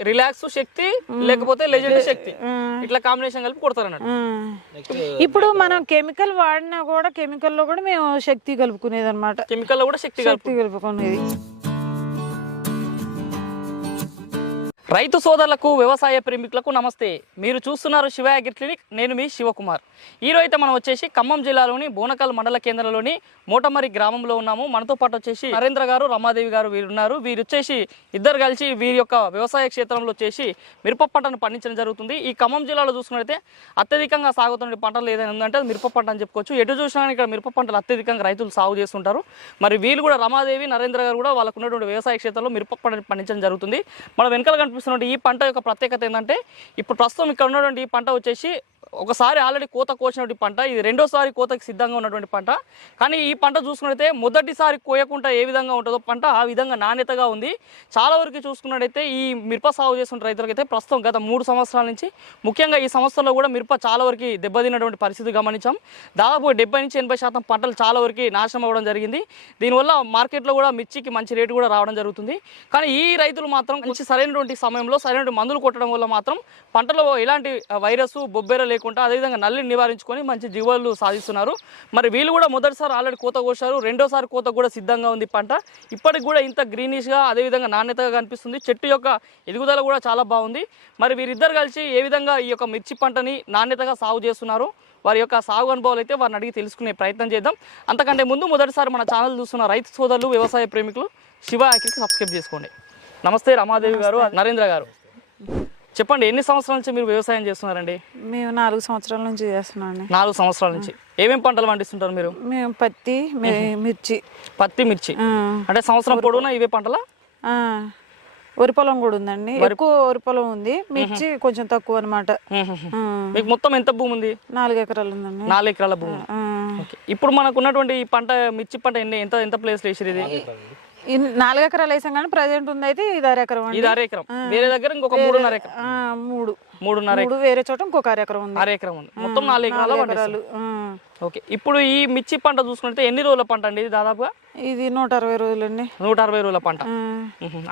Relax శక్తి లేకపోతే legend శక్తి. ఇట్లా combination కలిపి కొడతారు అన్నట్టు ఆ. ఇప్పుడు మనం కెమికల్ వాడినా కూడా కెమికల్లో కూడా మేము శక్తి కలుపుకునేది అనమాట కెమికల్లో కూడా శక్తి కలుపు శక్తి కలుపుకునేది. రైతు సోదరులకు వ్యవసాయ ప్రేమికులకు నమస్తే. మీరు చూస్తున్నారు శివ క్లినిక్. నేను మీ శివకుమార్. ఈరోజు అయితే మనం వచ్చేసి ఖమ్మం జిల్లాలోని బోనకల్ మండల కేంద్రంలోని మోటమరి గ్రామంలో ఉన్నాము. మనతో పాటు వచ్చేసి నరేంద్ర గారు రమాదేవి గారు వీరు ఉన్నారు. వీరు వచ్చేసి ఇద్దరు కలిసి వీరి యొక్క వ్యవసాయ క్షేత్రంలో వచ్చేసి మిరప పంటను పండించడం జరుగుతుంది. ఈ ఖమ్మం జిల్లాలో చూసుకున్నట్లయితే అత్యధికంగా సాగుతున్న పంటలు ఏదైనా ఉందంటే మిరప పంట అని చెప్పుకోవచ్చు. ఎటు చూసినా ఇక్కడ మిరప పంటలు అత్యధికంగా రైతులు సాగు చేస్తుంటారు. మరి వీళ్ళు కూడా రమాదేవి నరేంద్ర గారు కూడా వాళ్ళకు ఉన్నటువంటి వ్యవసాయ క్షేత్రంలో మిరప పంటను పండించడం జరుగుతుంది. మన వెనకాల కనిపిస్తున్నటువంటి ఈ పంట యొక్క ప్రత్యేకత ఏంటంటే ఇప్పుడు ప్రస్తుతం ఇక్కడ ఉన్నటువంటి ఈ పంట వచ్చేసి ఒకసారి ఆల్రెడీ కోత కోసినటువంటి పంట ఇది రెండోసారి కోతకి సిద్ధంగా ఉన్నటువంటి పంట. కానీ ఈ పంట చూసుకున్నట్టయితే మొదటిసారి కోయకుండా ఏ విధంగా ఉంటుందో పంట ఆ విధంగా నాణ్యతగా ఉంది. చాలా వరకు చూసుకున్నట్టయితే ఈ మిరప సాగు చేస్తున్న రైతులకైతే ప్రస్తుతం గత మూడు సంవత్సరాల నుంచి ముఖ్యంగా ఈ సంవత్సరంలో కూడా మిరప చాలా వరకు దెబ్బతిన్నటువంటి పరిస్థితి గమనించాం. దాదాపు డెబ్బై నుంచి ఎనభై శాతం పంటలు చాలా వరకు నాశనం అవ్వడం జరిగింది. దీనివల్ల మార్కెట్లో కూడా మిర్చికి మంచి రేటు కూడా రావడం జరుగుతుంది. కానీ ఈ రైతులు మాత్రం మంచి సరైనటువంటి సమయంలో సరైనటువంటి మందులు కొట్టడం వల్ల మాత్రం పంటలో ఎలాంటి వైరస్ బొబ్బెర లేకుండా అదేవిధంగా నల్లిని నివారించుకొని మంచి దిగుబడులు సాధిస్తున్నారు. మరి వీళ్ళు కూడా మొదటిసారి ఆల్రెడీ కోత కోసారు రెండోసారి కోత కూడా సిద్ధంగా ఉంది పంట. ఇప్పటికి కూడా ఇంత గ్రీనిష్గా అదేవిధంగా నాణ్యతగా కనిపిస్తుంది. చెట్టు యొక్క ఎదుగుదల కూడా చాలా బాగుంది. మరి వీరిద్దరు కలిసి ఏ విధంగా ఈ యొక్క మిర్చి పంటని నాణ్యతగా సాగు చేస్తున్నారు? వారి యొక్క సాగు అనుభవాలు అయితే వారిని అడిగి తెలుసుకునే ప్రయత్నం చేద్దాం. అంతకంటే ముందు మొదటిసారి మన ఛానల్ చూస్తున్న రైతు సోదరులు వ్యవసాయ ప్రేమికులు శివ యాక్రికి సబ్స్క్రైబ్ చేసుకోండి. నమస్తే రమాదేవి గారు నరేంద్ర గారు. చెప్పండి ఎన్ని సంవత్సరాల నుంచి మీరు వ్యవసాయం చేస్తున్నారండి? మేము నాలుగు సంవత్సరాల నుంచి చేస్తున్నాం అండి నాలుగు సంవత్సరాల నుంచి. ఏమేమి పంటలు పండిస్తుంటారు మీరు? మేము పత్తి మిర్చి. పత్తి మిర్చి. అంటే సంవత్సరం పొడవునా ఇవే పంటలా? ఆ. వరి పొలం కూడా ఉందండి. ఎక్కువ వరి పొలం ఉంది. మిర్చి కొంచెం తక్కువ అనమాట మీకు మొత్తం ఎంత భూమి ఉంది? నాలుగు ఎకరాలు ఉందండి. నాలుగు ఎకరాల భూమి. ఇప్పుడు మనకు ఉన్నటువంటి ఈ పంట మిర్చి పంట ఎన్ని ఎంత ఎంత ప్లేస్ వేసారు ఇది? నాలుగు ఎకరాలు వేసాం కానీ ప్రజెంట్ ఉంది అయితే ఇది అర ఎకరం అండి. ఇది అర ఎకరం. వేరే దగ్గర ఇంకొక మూడున్నర ఎకరం. మూడు. మూడున్నర మూడు వేరే చోట ఇంకొక అర ఎకరం ఉంది. అర ఎకరం ఉంది. మొత్తం నాలుగు ఎకరాల. ఓకే. ఇప్పుడు ఈ మిర్చి పంట చూసుకుంటే ఎన్ని రోజుల పంట అండి ఇది దాదాపుగా? ఇది నూట అరవై రోజులండి. నూట అరవై రోజుల పంట.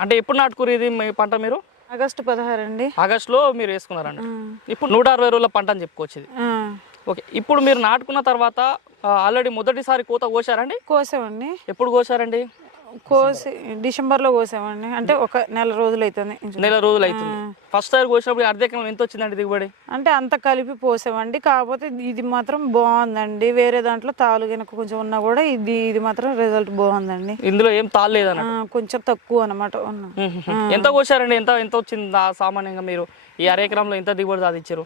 అంటే ఎప్పుడు నాటుకురు ఇది మీ పంట మీరు? ఆగస్టు పదహారు అండి. ఆగస్టులో మీరు వేసుకున్నారండి ఇప్పుడు నూట అరవై రోజుల పంట అని చెప్పుకోవచ్చు. ఓకే. ఇప్పుడు మీరు నాటుకున్న తర్వాత ఆల్రెడీ మొదటిసారి కోత కోసారండి? కోసామండి. ఎప్పుడు కోసారండి? కోసి డిసెంబర్లో కోసామండి. అంటే ఒక నెల రోజులు అవుతుంది నెల రోజులు అవుతుంది ఫస్ట్ సారి కోసినప్పుడు అర్ధ ఎకరం ఎంత వచ్చిందండి దిగుబడి? అంటే అంత కలిపి పోసామండి. కాకపోతే ఇది మాత్రం బాగుందండి. వేరే దాంట్లో తాలు కనుక కొంచెం ఉన్నా కూడా ఇది ఇది మాత్రం రిజల్ట్ బాగుందండి. ఇందులో ఏం ఆ, తాళలేదన్నట్టు కొంచెం తక్కువ అనమాట ఎంత కోసారండి? ఎంత ఎంత వచ్చింది సామాన్యంగా మీరు? ఈ అర ఎకరంలో ఎంత దిగుబడి సాధించారు?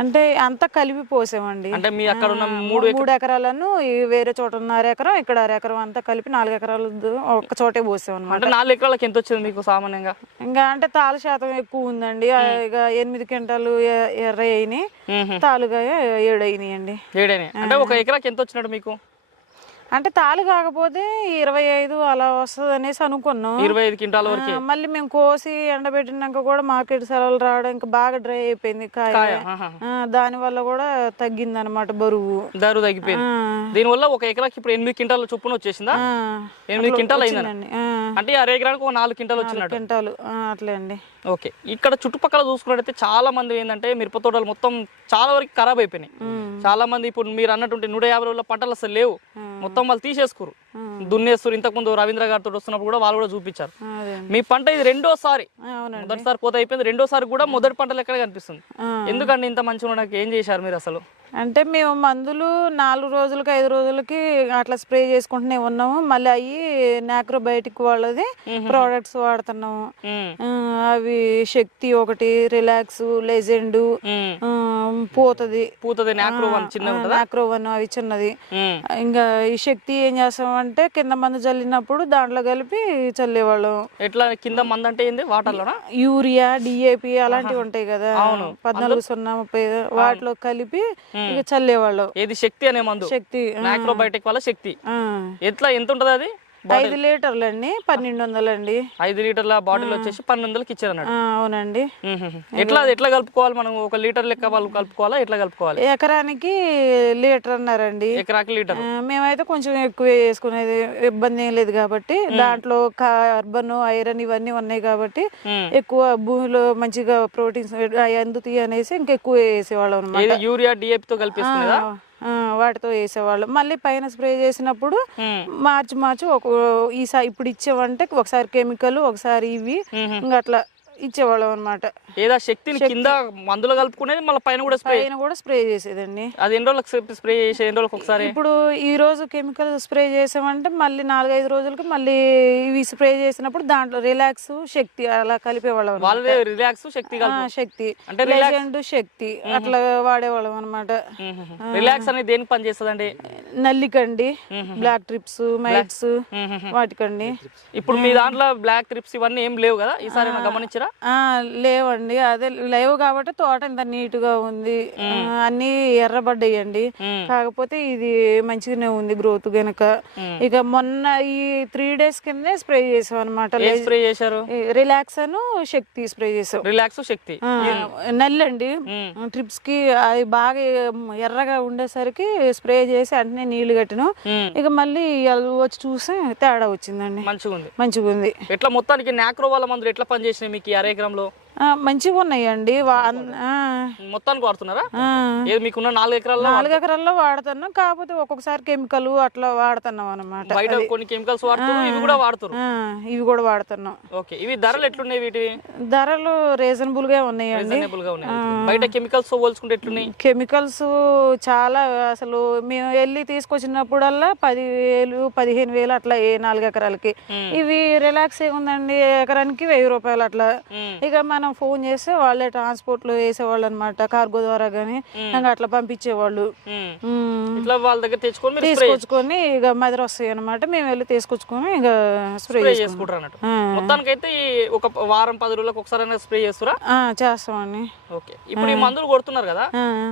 అంటే అంతా కలిపి పోసామండి. అంటే మీ అక్కడ ఉన్న మూడు మూడు ఎకరాలను ఈ వేరే చోట ఉన్న అర ఎకరం ఇక్కడ అర ఎకరం అంతా కలిపి నాలుగు ఎకరాలు ఒక్క చోటే పోసాం అనమాట అంటే నాలుగు ఎకరాలకు ఎంత వచ్చింది మీకు సామాన్యంగా? ఇంకా అంటే తాళ శాతం ఎక్కువ ఉందండి. ఇక ఎనిమిది క్వింటాలు ఎర్ర అయినాయి. తాలుగా ఏడు అయినాయి అండి ఏడేనే అంటే ఒక ఎకరాకి ఎంత వచ్చినట్టు మీకు? అంటే తాలు కాకపోతే ఇరవై ఐదు అలా వస్తుంది అనేసి అనుకున్నాం. ఇరవై ఐదు క్వింటాల వరకు. మళ్ళీ మేము కోసి ఎండబెట్టినాక కూడా మార్కెట్ సెలవులు రావడం ఇంకా బాగా డ్రై అయిపోయింది కాయ. దాని వల్ల కూడా తగ్గింది అనమాట బరువు. ధర తగ్గిపోయింది. దీనివల్ల ఒక ఎకరాకి ఇప్పుడు ఎనిమిది క్వింటాల చొప్పున వచ్చేసిందా? ఎనిమిది క్వింటాలు అయిందండి అంటే ఈ అర ఎకరానికి ఒక నాలుగు క్వింటాలు వచ్చినట్టు. క్వింటాలు. ఆ, అట్లే అండి. ఓకే. ఇక్కడ చుట్టుపక్కల చూసుకున్నట్టయితే చాలా మంది ఏంటంటే మిరప తోటలు మొత్తం చాలా వరకు ఖరాబ్ అయిపోయినాయి. చాలా మంది ఇప్పుడు మీరు అన్నటువంటి నూట యాభై రోజుల పంటలు అసలు లేవు. మొత్తం వాళ్ళు తీసేసుకోరు దున్నేస్తారు ఇంతకుముందు రవీంద్ర గారితో వస్తున్నప్పుడు కూడా వాళ్ళు కూడా చూపించారు. మీ పంట ఇది రెండోసారి. మొదటిసారి కోత అయిపోయింది. రెండోసారి కూడా మొదటి పంటలు ఎక్కడ కనిపిస్తుంది. ఎందుకండి ఇంత మంచిగా ఉండడానికి ఏం చేశారు మీరు అసలు? అంటే మేము మందులు నాలుగు రోజులకి ఐదు రోజులకి అట్లా స్ప్రే చేసుకుంటూనే ఉన్నాము. మళ్ళీ అవి నాక్రోబయోటిక్ వాళ్ళది ప్రోడక్ట్స్ వాడుతున్నాము. అవి శక్తి ఒకటి రిలాక్స్ లెజెండ్. పోతుంది. పూతది నాక్రోవన్ అవి చిన్నది. ఇంకా ఈ శక్తి ఏం చేస్తామంటే కింద మందు చల్లినప్పుడు దాంట్లో కలిపి చల్లేవాళ్ళం. ఎట్లా? కింద మంది అంటే ఏంది? వాటర్లోనా? యూరియా డిఏపి అలాంటివి ఉంటాయి కదా. పద్నాలుగు సున్నా ముప్పై వాటిలో కలిపి ఇక చల్లేవాళ్ళం. ఏది శక్తి అనే మందు. శక్తి ఆ, నాక్రోబయోటిక్ వల్ల శక్తి. ఎట్లా ఎంత ఉంటుంది అది? ఐదు లీటర్లు అండి పన్నెండు వందలు అండి ఐదు లీటర్ల బాటిల్ వచ్చేసి పన్నెండు వందలకి ఇచ్చారు అన్నాడు అవునండి ఎట్లా ఎట్లా కలుపుకోవాలి మనం? ఒక లీటర్ లెక్క వాళ్ళు కలుపుకోవాలా? ఎట్లా కలుపుకోవాలి? ఎకరానికి లీటర్ అన్నారండి. ఎకరాకి లీటర్. మేమైతే కొంచెం ఎక్కువ వేసుకునేది ఇబ్బంది ఏం లేదు కాబట్టి దాంట్లో కార్బన్ ఐరన్ ఇవన్నీ ఉన్నాయి కాబట్టి ఎక్కువ భూమిలో మంచిగా ప్రోటీన్స్ అందుతాయి అనేసి ఇంకెక్కువ వేసేవాళ్ళం అనమాట ఏది? యూరియా DAP తో కలిపేసుకునేదా? వాటితో వేసేవాళ్ళు మళ్ళీ పైన స్ప్రే చేసినప్పుడు. మార్చి మార్చి ఒక ఈసారి ఇప్పుడు ఇచ్చేవంటే ఒకసారి కెమికల్ ఒకసారి ఇవి ఇంకా అట్లా ఇచ్చేవాళ్ళం అనమాట ఏదా శక్తిని కింద మందులు కలుపుకునేది మళ్ళీ పైన కూడా స్ప్రే పైన కూడా స్ప్రే చేసేదండి. అది ఎన్ని రోజులకు స్ప్రే చేసి ఎన్ని రోజులకు ఒకసారి? ఇప్పుడు ఈ రోజు కెమికల్ స్ప్రే చేసామంటే మళ్ళీ నాలుగైదు రోజులకి మళ్ళీ ఇవి స్ప్రే చేసినప్పుడు దాంట్లో రిలాక్స్ శక్తి అలా కలిపేవాళ్ళం. వాళ్ళే రిలాక్స్ శక్తి శక్తి. అంటే లెజెండ్ శక్తి అట్లా వాడేవాళ్ళం అనమాట రిలాక్స్ అనేది దేనికి పని చేస్తుందండి నల్లికండి బ్లాక్ ట్రిప్స్ మైట్స్ వాటికండి. ఇప్పుడు మీ దాంట్లో బ్లాక్ ట్రిప్స్ ఇవన్నీ ఏం లేవు కదా? ఈసారి గమనించరా? లేవండి. అదే లేవు కాబట్టి తోట ఇంత నీట్గా ఉంది అన్ని ఎర్రబడ్డాయండి. కాకపోతే ఇది మంచిగానే ఉంది గ్రోత్ గనక. ఇక మొన్న ఈ త్రీ డేస్ కిందే స్ప్రే చేసాం అనమాట స్ప్రే చేశారు? రిలాక్స్ అను శక్తి స్ప్రే చేసాం. రిలాక్స్ శక్తి. నల్లండి. ట్రిప్స్కి అవి బాగా ఎర్రగా ఉండేసరికి స్ప్రే చేసి వెంటనే నీళ్ళు కట్టినాం. ఇక మళ్ళీ వచ్చి చూసి తేడా వచ్చిందండి. మంచిగా ఉంది మంచిగా ఉంది ఎట్లా మొత్తానికి నాక్రో వాళ్ళ మందులు ఎట్లా పనిచేసినాయి మీకు అర ఎకరంలో మంచిగా ఉన్నాయండి. మొత్తానికి వాడుతున్నారా. ఏది మీకున్న నాలుగు ఎకరాల్లో నాలుగు ఎకరాల్లో వాడుతున్నాం. కాకపోతే ఒక్కొక్కసారి కెమికల్ అట్లా వాడుతున్నాం అనమాట బయట కొన్ని కెమికల్స్ వాడుతున్నారు ఇవి కూడా వాడుతున్నారు. ఇవి కూడా వాడుతున్నాం. ఓకే ఇవి ధరలు ఎట్లున్నాయి వీటివి? ధరలు రీజనబుల్గా ఉన్నాయండి. రీజనబుల్గా ఉన్నాయి? బయట కెమికల్స్ పోల్చుకుంటే ఎట్లున్నాయి? కెమికల్స్ చాలా అసలు మేము వెళ్ళి తీసుకొచ్చినప్పుడల్లా పదివేలు పదిహేను వేలు అట్లా ఏ నాలుగు ఎకరాలకి. ఇవి రిలాక్స్ ఏముందండి ఎకరానికి వెయ్యి రూపాయలు అట్లా. ఇక మనం ఫోన్ చేస్తే వాళ్ళే ట్రాన్స్పోర్ట్లో వేసేవాళ్ళు అనమాట కార్గో ద్వారా గానీ అట్లా పంపించేవాళ్ళు. ఇట్లా వాళ్ళ దగ్గర తెచ్చుకొని తీసుకొచ్చుకొని ఇక మదర్ వస్తాయి అనమాట మేము వెళ్ళి తీసుకొచ్చుకొని ఇక స్ప్రే చేసుకుంటారు అన్నట్టు. మొత్తానికైతే ఈ ఒక వారం పది రోజులకు ఒకసారి స్ప్రే చేస్తురా? చేస్తామండి. ఓకే. ఇప్పుడు ఈ మందులు కొడుతున్నారు కదా.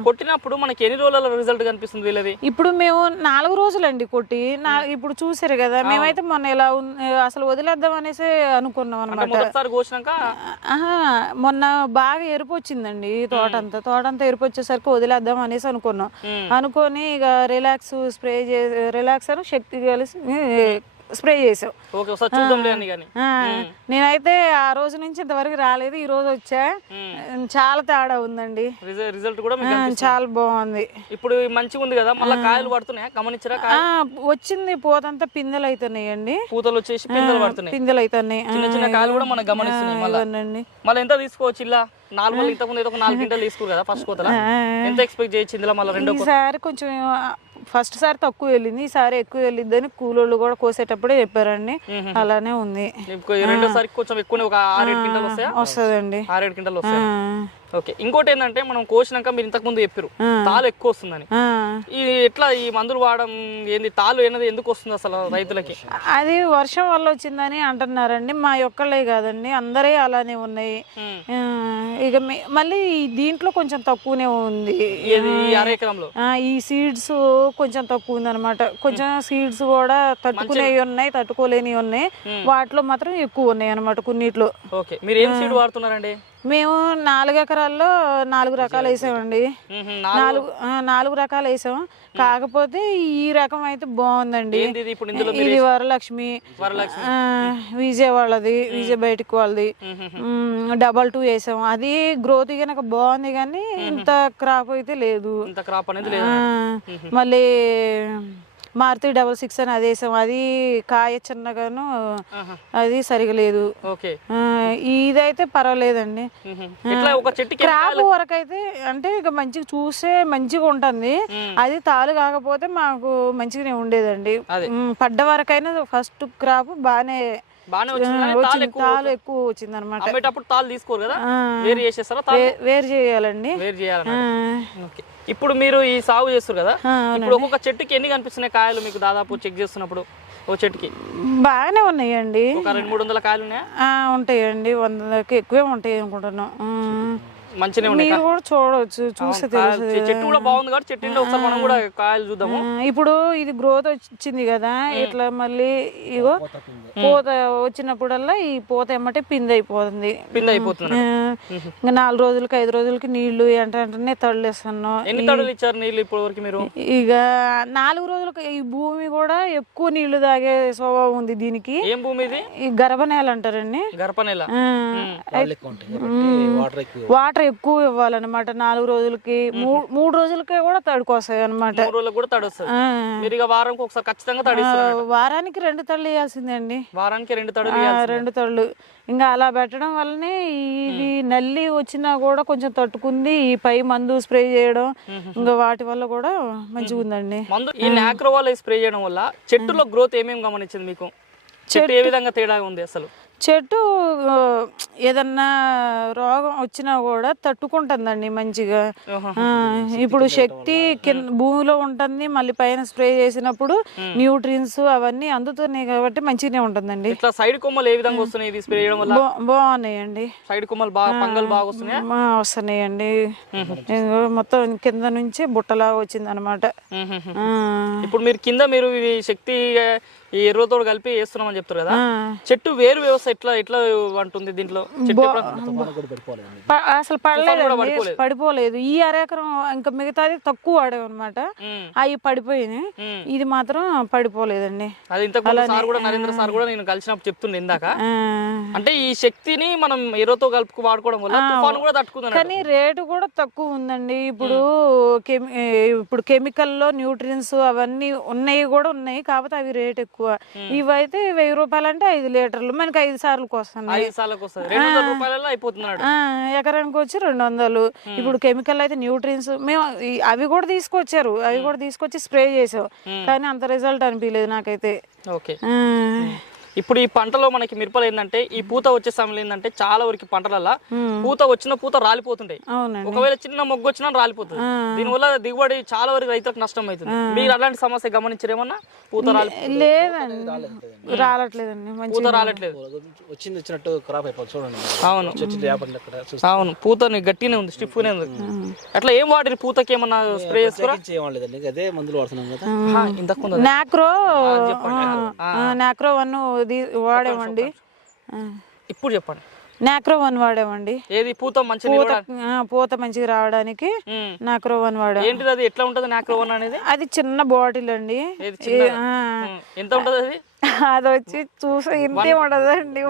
కొట్టినప్పుడు మనకి ఎన్ని రోజుల రిజల్ట్ కనిపిస్తుంది వీళ్ళది? ఇప్పుడు మేము నాలుగు రోజులండి కొట్టి. నా ఇప్పుడు చూసారు కదా మేమైతే మొన్న ఇలా అసలు వదిలేద్దాం అనేసి అనుకున్నాం అనమాట మొన్న బాగా ఎరుపు వచ్చిందండి తోటంతా తోటంతా ఎరుపు వచ్చేసరికి వదిలేద్దాం అనేసి అనుకున్నాం. అనుకొని ఇక రిలాక్స్ స్ప్రే చే రిలాక్స్ అని శక్తి కలిసి స్ప్రే చేసాం ఓకే ఒకసారి చూద్దాంలే అని కానీ ఆ, నేనైతే ఆ రోజు నుంచి ఇంతవరకు రాలేదు ఈ రోజు వచ్చా. చాలా తేడా ఉందండి. రిజల్ట్ కూడా చాలా బాగుంది. ఇప్పుడు మంచిగా ఉంది కదా మళ్ళీ కాయలు పడుతున్నాయా? గమనించరా వచ్చింది పోతంతా పిందెలు అవుతున్నాయండి పూతలు వచ్చేసి పిందెలు పడుతున్నాయి. పిందెలు అవుతున్నాయి చిన్న చిన్న కాయలు కూడా మనం గమనిస్తున్నాయి మళ్ళీ ఎంత తీసుకోవచ్చు ఇలా? నాలుగు వందలు ఇంతకు ముందు ఏదో ఒక నాలుగు గింటలు తీసుకోరు కదా ఫస్ట్ కోతల? ఎంత ఎక్స్పెక్ట్ చేయొచ్చు ఇందులో మళ్ళీ రెండో ఈసారి కొంచెం ఫస్ట్ సారి తక్కువ వెళ్ళింది ఈసారి ఎక్కువ వెళ్ళిద్దని కూలోళ్ళు కూడా కోసేటప్పుడే చెప్పారండి. అలానే ఉంది. రెండోసారి కొంచెం ఎక్కువనే ఒక ఆరేడు గింటలు వస్తాయా? వస్తుందండి. ఆరేడు గింటలు వస్తాయి? ఓకే. ఇంకోటి ఏంటంటే మనం కోసినాక మీరు ఇంతకు ముందు చెప్పారు తాలు ఎక్కువ వస్తుందని. ఈ ఎట్లా ఈ మందులు వాడడం ఏంది తాలు అనేది ఎందుకు వస్తుంది అసలు రైతులకి? అది వర్షం వల్ల వచ్చిందని అంటున్నారండి. మా యొక్కలే కాదండి అందరే అలానే ఉన్నాయి. ఇక మళ్ళీ దీంట్లో కొంచెం తక్కువనే ఉంది. ఈ సీడ్స్ కొంచెం తక్కువ ఉంది అనమాట కొంచెం సీడ్స్ కూడా తట్టుకునేవి ఉన్నాయి తట్టుకోలేనివి ఉన్నాయి. వాటిలో మాత్రం ఎక్కువ ఉన్నాయి అనమాట కొన్నిట్లో. ఓకే. మీరు ఏం సీడ్ వాడుతున్నారండి? మేము నాలుగు ఎకరాల్లో నాలుగు రకాలు వేసామండి. నాలుగు. నాలుగు రకాలు వేసాం కాకపోతే ఈ రకం అయితే బాగుందండి. ఇది వరలక్ష్మి. విజయ్ వాళ్ళది విజయ్ బయటికి వాళ్ళది. డబల్ టూ వేసాం అది గ్రోత్ కనుక బాగుంది కానీ ఇంత క్రాప్ అయితే లేదు. మళ్ళీ మారుతి డబల్ సిక్స్ అని అది వేసాం. అది కాయ చిన్నగాను. అది సరిగా లేదు ఇదైతే పర్వాలేదండి. క్రాప్ వరకు అయితే అంటే ఇక మంచిగా చూస్తే మంచిగా ఉంటుంది. అది తాలు కాకపోతే మాకు మంచిగానే ఉండేదండి. పడ్డ వరకైనా ఫస్ట్ క్రాప్ బాగానే తాలు ఎక్కువ వచ్చింది అనమాట తాలు తీసుకోరు కదా? వేరు చేసేస్తారా? వేరు చేయాలండి. వేరు ఇప్పుడు మీరు ఈ సాగు చేస్తారు కదా? ఇప్పుడు ఒక్కొక్క చెట్టుకి ఎన్ని కనిపిస్తున్నాయి కాయలు మీకు దాదాపు చెక్ చేస్తున్నప్పుడు? ఓ చెట్టుకి? బాగానే ఉన్నాయండి. ఒక రెండు మూడు వందల కాయలు ఉన్నాయా? ఆ, ఉంటాయండి. వందకి ఎక్కువే ఉంటాయి అనుకుంటున్నాం ఉన్నాయి మీరు కూడా చూడవచ్చు చూస్తే తెలుస్తుంది. చెట్టు కూడా బాగుంది కాబట్టి చెట్టు ఇంటే ఒకసారి మనం కూడా కాయలు చూద్దాము. ఆ, ఇప్పుడు ఇది గ్రోత్ వచ్చింది కదా ఇట్లా మళ్ళీ ఇగో పూత వచ్చినప్పుడల్లా ఈ పూత ఎమ్మటే పిండి అయిపోతుంది పిండి అయిపోతుంది ఇంకా నాలుగు రోజులకి ఐదు రోజులకి నీళ్ళు వెంటనే తళ్ళేస్తున్నాం ఎన్ని తడులు ఇచ్చారు నీళ్ళు ఇప్పటి వరకు మీరు? ఇక నాలుగు రోజులకి ఈ భూమి కూడా ఎక్కువ నీళ్ళు తాగే స్వభావం ఉంది దీనికి. ఏం భూమి ఇది? ఈ గర్భ నేల అంటారండి. ఉంటాయి కాబట్టి వాటర్ ఎక్కువ ఇవ్వాలన్నమాట. నాలుగు రోజులకి మూడు రోజులకి కూడా తడుకొస్తాయి అనమాట మూడు రోజులకు కూడా తడి వస్తుంది మీరు ఇక వారంకి ఒకసారి ఖచ్చితంగా వారానికి రెండు తళ్ళు వేయాల్సిందండి వారానికి రెండు తడులు రెండు తళ్ళు. ఇంకా అలా పెట్టడం వల్లనే ఇది నల్లి వచ్చినా కూడా కొంచెం తట్టుకుంది. ఈ పై మందు స్ప్రే చేయడం ఇంకా వాటి వల్ల కూడా మంచిగా ఉందండి. మందు ఈ నాక్రో స్ప్రే చేయడం వల్ల చెట్టులో గ్రోత్ ఏమేమి గమనించింది మీకు? చెట్టు ఏ విధంగా తేడా ఉంది అసలు? చెట్టు ఏదన్నా రోగం వచ్చినా కూడా తట్టుకుంటుందండి మంచిగా. ఇప్పుడు శక్తి కింద భూమిలో ఉంటుంది మళ్ళీ పైన స్ప్రే చేసినప్పుడు న్యూట్రియన్స్ అవన్నీ అందుతున్నాయి కాబట్టి మంచిగానే ఉంటుందండి. ఇట్లా సైడ్ కొమ్మలు ఏ విధంగా వస్తున్నాయి? ఇది స్ప్రే చేయడం వల్ల? బా- బాగున్నాయండి. సైడ్ కొమ్మలు బాగా పంగలు బాగా వస్తున్నాయి? వస్తున్నాయండి. మొత్తం కింద నుంచి బుట్టలా వచ్చింది అనమాట ఇప్పుడు మీరు కింద మీరు శక్తి ఈ ఎరువుతో కలిపి వేస్తున్నామని చెప్తారు కదా. చెట్టు వేరు వ్యవస్థ ఎట్లా ఎట్లా అంటుంది దీంట్లో? అసలు పడలేదు పడిపోలేదు. ఈ అరెకరం ఇంకా మిగతాది తక్కువ వాడాం అనమాట. అవి పడిపోయినాయి. ఉమ్. ఇది మాత్రం పడిపోలేదండి. అది ఇంతకు సార్ కూడా నరేంద్ర సార్ కూడా నేను కలిసినప్పుడు చెప్తుండే ఇందాక. అంటే ఈ శక్తిని మనం ఎరువుతో కలుపుకు వాడుకోవడం వల్ల తుఫాను కూడా తట్టుకుంది కానీ రేటు కూడా తక్కువ ఉందండి. ఇప్పుడు ఇప్పుడు కెమికల్లో న్యూట్రియన్స్ అవన్నీ ఉన్నాయి కూడా ఉన్నాయి. కాకపోతే అవి రేట్ ఎక్కువ ఇవైతే వెయ్యి రూపాయలు అంటే ఐదు లీటర్లు. మనకి ఐదు సార్లకు వస్తున్నాయి ఎకరానికి వచ్చి రెండు వందలు. ఇప్పుడు కెమికల్ అయితే న్యూట్రియన్స్ మేము అవి కూడా తీసుకొచ్చారు. అవి కూడా తీసుకొచ్చి స్ప్రే చేసాం. కానీ అంత రిజల్ట్ అనిపించలేదు నాకైతే. ఓకే. ఇప్పుడు ఈ పంటలో మనకి మిరపలు ఏంటంటే ఈ పూత వచ్చే సమయంలో ఏంటంటే చాలా వరకు పంటలలో పూత వచ్చిన పూత రాలిపోతుంటాయి ఒకవేళ చిన్న మొగ్గు వచ్చినా రాలిపోతుంది. దీనివల్ల దిగుబడి చాలా వరకు రైతులకు నష్టం అవుతుంది మీరు అలాంటి సమస్య గమనించారేమన్నా? పూత రాలి లేదండి. రాలట్లేదండి. మంచి పూత రాలట్లేదు. వచ్చింది వచ్చినట్టు ఖరాబ్ అయిపోతుంది చూడండి. అవును. చెట్టు లేపండి అక్కడ చూస్తే. అవును. పూత గట్టినే ఉంది స్టిఫ్గానే ఉంది. అట్లా ఏం వాడి పూతకి ఏమన్నా స్ప్రే చేసుకురా? చేయలేదండి అదే మందులు వాడుతున్నాం కదా. ఆ, ఇంతకు నాక్రో నాక్రో వన్ వాడామండి ఆ, ఇప్పుడు చెప్పండి. నాక్రో వన్ వాడామండి ఏది? పూత పూత పూత మంచిగా రావడానికి. నాక్రో వన్ వాడాం. ఏంటిది అది? ఎట్లా ఉంటది నాక్రోవన్ అనేది? అది చిన్న బాటిల్ అండి. ఎంత ఉంటది అది? అది వచ్చి చూసే ఇంతే ఉండదండి.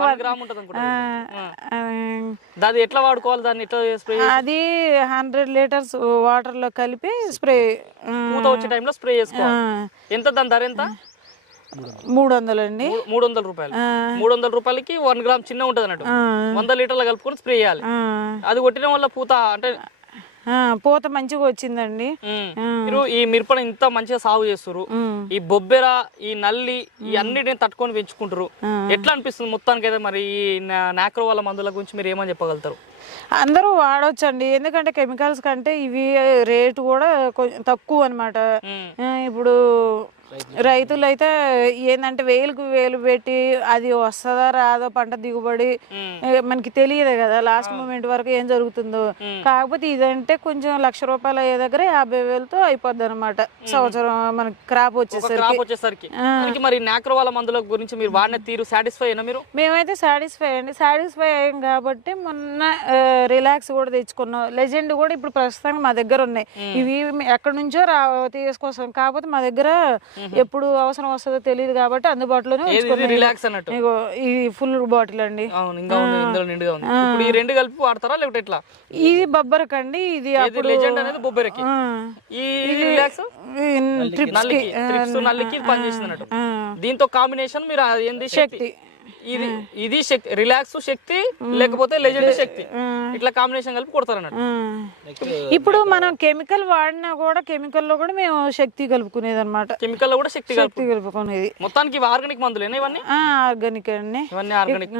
దాన్ని ఎట్లా వాడుకోవాలి? దాన్ని ఎట్లా స్ప్రే అది హండ్రెడ్ లీటర్స్ వాటర్లో కలిపి స్ప్రే పూత వచ్చే టైంలో స్ప్రే చేసుకోవాలి. ఎంత దాని ధర ఎంత? మూడు మూడు వందల రూపాయలు. మూడు వందల రూపాయలకి వన్ గ్రామ్ చిన్న ఉంటది అన్నట్టు వంద లీటర్లు కలుపుకొని స్ప్రే చేయాలి. అది కొట్టిన వల్ల పూత అంటే పూత మంచిగా వచ్చిందండి. మీరు ఈ మిరపను ఇంత మంచిగా సాగు చేస్తారు. ఈ బొబ్బెర ఈ నల్లి ఈ అన్నిటిని తట్టుకొని పెంచుకుంటారు ఎట్లా అనిపిస్తుంది మొత్తానికి అయితే మరి ఈ నాక్రో వాళ్ళ మందుల గురించి మీరు ఏమని చెప్పగలుగుతారు? అందరూ వాడొచ్చండి. ఎందుకంటే కెమికల్స్ కంటే ఇవి రేటు కూడా కొంచెం తక్కువ అనమాట ఇప్పుడు రైతులు అయితే ఏంటంటే వేలుకు వేలు పెట్టి అది వస్తుందా రాదో పంట దిగుబడి మనకి తెలియదు కదా లాస్ట్ మూమెంట్ వరకు ఏం జరుగుతుందో. కాకపోతే ఇదంటే కొంచెం లక్ష రూపాయలు అయ్యే దగ్గర యాభై వేలతో అయిపోద్ది అనమాట సంవత్సరం మనకి క్రాప్ వచ్చేసరికి. మరి మందుల గురించి మీరు వాడిన తీరు సాటిస్ఫై అయినా మీరు? మేమైతే సాటిస్ఫై అండి. సాటిస్ఫై అయ్యాం కాబట్టి మొన్న రిలాక్స్ కూడా తెచ్చుకున్నాం. లెజెండ్ కూడా ఇప్పుడు ప్రస్తుతానికి మా దగ్గర ఉన్నాయి. ఇవి ఎక్కడి నుంచో రా తీసుకొస్తాం. కాకపోతే మా దగ్గర ఎప్పుడు అవసరం వస్తుందో తెలియదు కాబట్టి అందుబాటులోనే రిలాక్స్ అన్నట్టు. ఇగో ఈ ఫుల్ బాటిల్ అండి. అవును ఇంకా ఉంది ఇందులో నిండుగా ఉంది. ఇప్పుడు ఈ రెండు కలిపి వాడతారా లేకపోతే ఎట్లా? ఇది బొబ్బరకండి ఇది ఇది లెజెండ్ అనేది బొబ్బెరకి. ఈ రిలాక్స్? ట్రిప్స్ నల్లికి ట్రిప్స్ అన్నట్టు. దీంతో కాంబినేషన్ మీరు ఏంది? శక్తి. ఇది ఇది శక్తి రిలాక్స్ శక్తి లేకపోతే లెజెండ్ శక్తి. ఇట్లా కాంబినేషన్ కలిపి కొడతారు అన్నట్టు. నెక్స్ట్ ఇప్పుడు మనం కెమికల్ వాడినా కూడా కెమికల్లో కూడా మేము శక్తి కలుపుకునేది అనమాట కెమికల్లో కూడా శక్తి కలుపు శక్తి కలుపుకునేది. మొత్తానికి ఇవి ఆర్గానిక్ మందులేనా ఇవన్నీ? ఆర్గానిక్ అండి ఇవన్నీ ఆర్గానిక్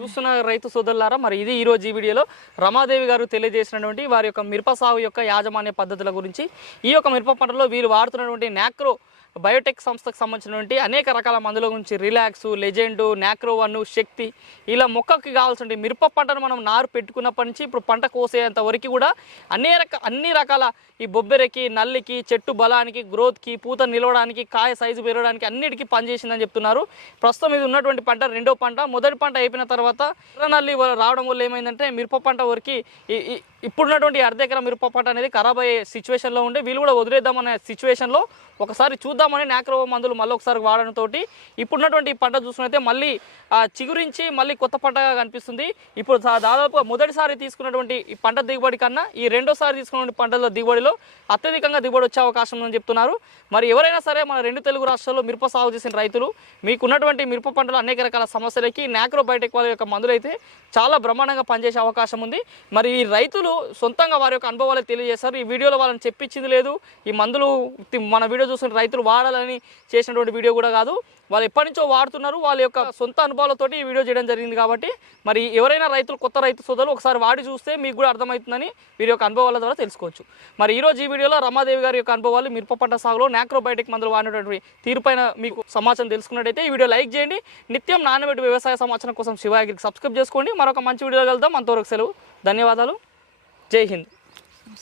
చూస్తున్న రైతు సోదరులారా మరి ఇది ఈ రోజు ఈ వీడియోలో రమాదేవి గారు తెలియజేసినటువంటి వారి యొక్క మిరప సాగు యొక్క యాజమాన్య పద్ధతుల గురించి ఈ యొక్క మిరప పంటలో వీరు వాడుతున్నటువంటి నాక్రో బయోటెక్ సంస్థకు సంబంధించినటువంటి అనేక రకాల మందుల గురించి రిలాక్స్ లెజెండ్ నాక్రో శక్తి ఇలా మొక్కకి కావాల్సిన మిరప పంటను మనం నారు పెట్టుకున్నప్పటి నుంచి ఇప్పుడు పంట కోసేంత వరకు కూడా అన్ని రక అన్ని రకాల ఈ బొబ్బెరకి నల్లికి చెట్టు బలానికి గ్రోత్కి పూత నిలవడానికి కాయ సైజు పెరగడానికి అన్నిటికీ పనిచేసిందని చెప్తున్నారు. ప్రస్తుతం ఇది ఉన్నటువంటి పంట రెండో పంట. మొదటి పంట అయిపోయిన తర్వాత నల్లి రావడం వల్ల ఏమైందంటే మిరప పంట వరకు ఇప్పుడున్నటువంటి అర్ధ ఎకరా మిరప పంట అనేది ఖరాబ్ అయ్యే సిచ్యువేషన్లో ఉండే. వీళ్ళు కూడా వదిలేద్దామనే సిచ్యువేషన్లో ఒకసారి చూద్దాం చూద్దామని నాక్రో మందులు మళ్ళీ ఒకసారి వాడడంతో ఇప్పుడున్నటువంటి పంట చూసుకున్నైతే మళ్ళీ చిగురించి మళ్ళీ కొత్త పంటగా కనిపిస్తుంది. ఇప్పుడు దా- దాదాపు మొదటిసారి తీసుకున్నటువంటి ఈ పంట దిగుబడి కన్నా ఈ రెండోసారి తీసుకున్నటువంటి పంటల దిగుబడిలో అత్యధికంగా దిగుబడి వచ్చే అవకాశం ఉందని చెప్తున్నారు. మరి ఎవరైనా సరే మన రెండు తెలుగు రాష్ట్రాల్లో మిరప సాగు చేసిన రైతులు మీకున్నటువంటి మిరప పంటలు అనేక రకాల సమస్యలకి నాక్రో బయోటెక్ వాళ్ళ యొక్క మందులు అయితే చాలా బ్రహ్మాండంగా పనిచేసే అవకాశం ఉంది. మరి ఈ రైతులు సొంతంగా వారి యొక్క అనుభవాలు తెలియజేశారు. ఈ వీడియోలో వాళ్ళని చెప్పించింది లేదు. ఈ మందులు మన వీడియో చూసిన రైతులు వాడాలని చేసినటువంటి వీడియో కూడా కాదు. వాళ్ళు ఎప్పటి నుంచో వాడుతున్నారు. వాళ్ళ యొక్క సొంత అనుభవాలతోటి ఈ వీడియో చేయడం జరిగింది కాబట్టి. మరి ఎవరైనా రైతులు కొత్త రైతు సోదరులు ఒకసారి వాడి చూస్తే మీకు కూడా అర్థమవుతుందని వీరి యొక్క అనుభవాల ద్వారా తెలుసుకోవచ్చు. మరి ఈ రోజు ఈ వీడియోలో రమాదేవి గారి యొక్క అనుభవాలు మిరప పంట సాగులో నాక్రోబయోటిక్ మందులు వాడినటువంటి తీరుపైన మీకు సమాచారం తెలుసుకున్నట్టయితే ఈ వీడియో లైక్ చేయండి. నిత్యం నానబెట్టి వ్యవసాయ సమాచారం కోసం శివాగిరికి సబ్స్క్రైబ్ చేసుకోండి. మరొక మంచి వీడియో కలుద్దాం. అంతవరకు సెలవు. ధన్యవాదాలు. జై హింద్.